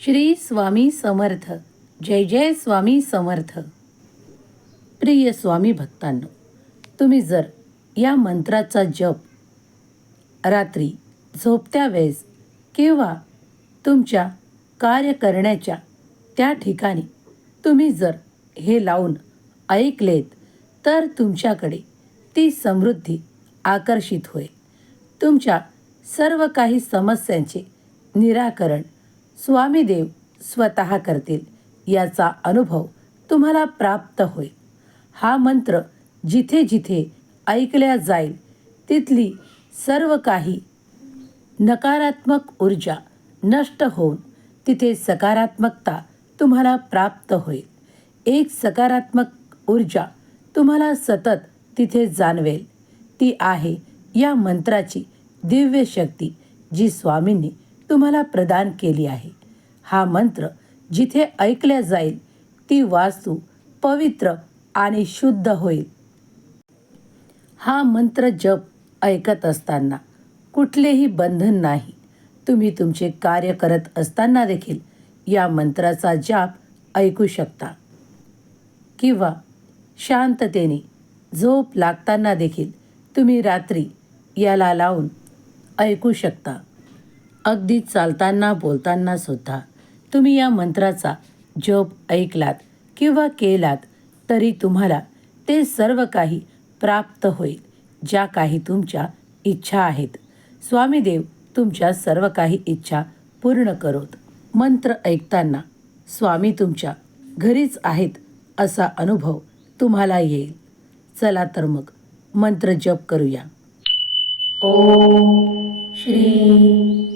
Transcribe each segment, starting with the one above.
श्री स्वामी समर्थ. जय जय स्वामी समर्थ. प्रिय स्वामी भक्तांनो तुम्ही जर या मंत्राचा जप रात्री झोपत्या वेळेस किंवा तुमच्या कार्य करण्याच्या त्या ठिकाणी तुम्ही जर हे लावून ऐकलेत तर तुमच्याकडे ती समृद्धी आकर्षित होईल. तुमच्या सर्व काही समस्यांचे निराकरण स्वामीदेव स्वतः करतील याचा अनुभव तुम्हाला प्राप्त होईल. हा मंत्र जिथे जिथे ऐकल्या जाईल तिथली सर्व काही नकारात्मक ऊर्जा नष्ट होऊन तिथे सकारात्मकता तुम्हाला प्राप्त होईल. एक सकारात्मक ऊर्जा तुम्हाला सतत तिथे जाणवेल. ती आहे या मंत्राची दिव्य शक्ती जी स्वामींनी तुम्हाला प्रदान केली आहे. हा मंत्र जिथे ऐकल्या जाईल ती वास्तू पवित्र आणि शुद्ध होईल. हा मंत्र जप ऐकत असताना कुठलेही बंधन नाही. तुम्ही तुमचे कार्य करत असताना देखील या मंत्राचा जाप ऐकू शकता. किंवा शांततेने झोप लागताना देखील तुम्ही रात्री याला लावून ऐकू शकता. अगदी चालताना बोलताना सुद्धा तुम्ही या मंत्राचा जप ऐकलात किंवा केलात तरी तुम्हाला ते सर्व काही प्राप्त होईल ज्या काही तुमच्या इच्छा आहेत. स्वामीदेव तुमच्या सर्व काही इच्छा पूर्ण करोत. मंत्र ऐकताना स्वामी तुमच्या घरीच आहेत असा अनुभव तुम्हाला येईल. चला तर मग मंत्र जप करूया. ओ श्री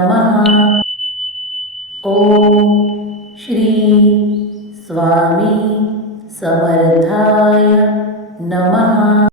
什么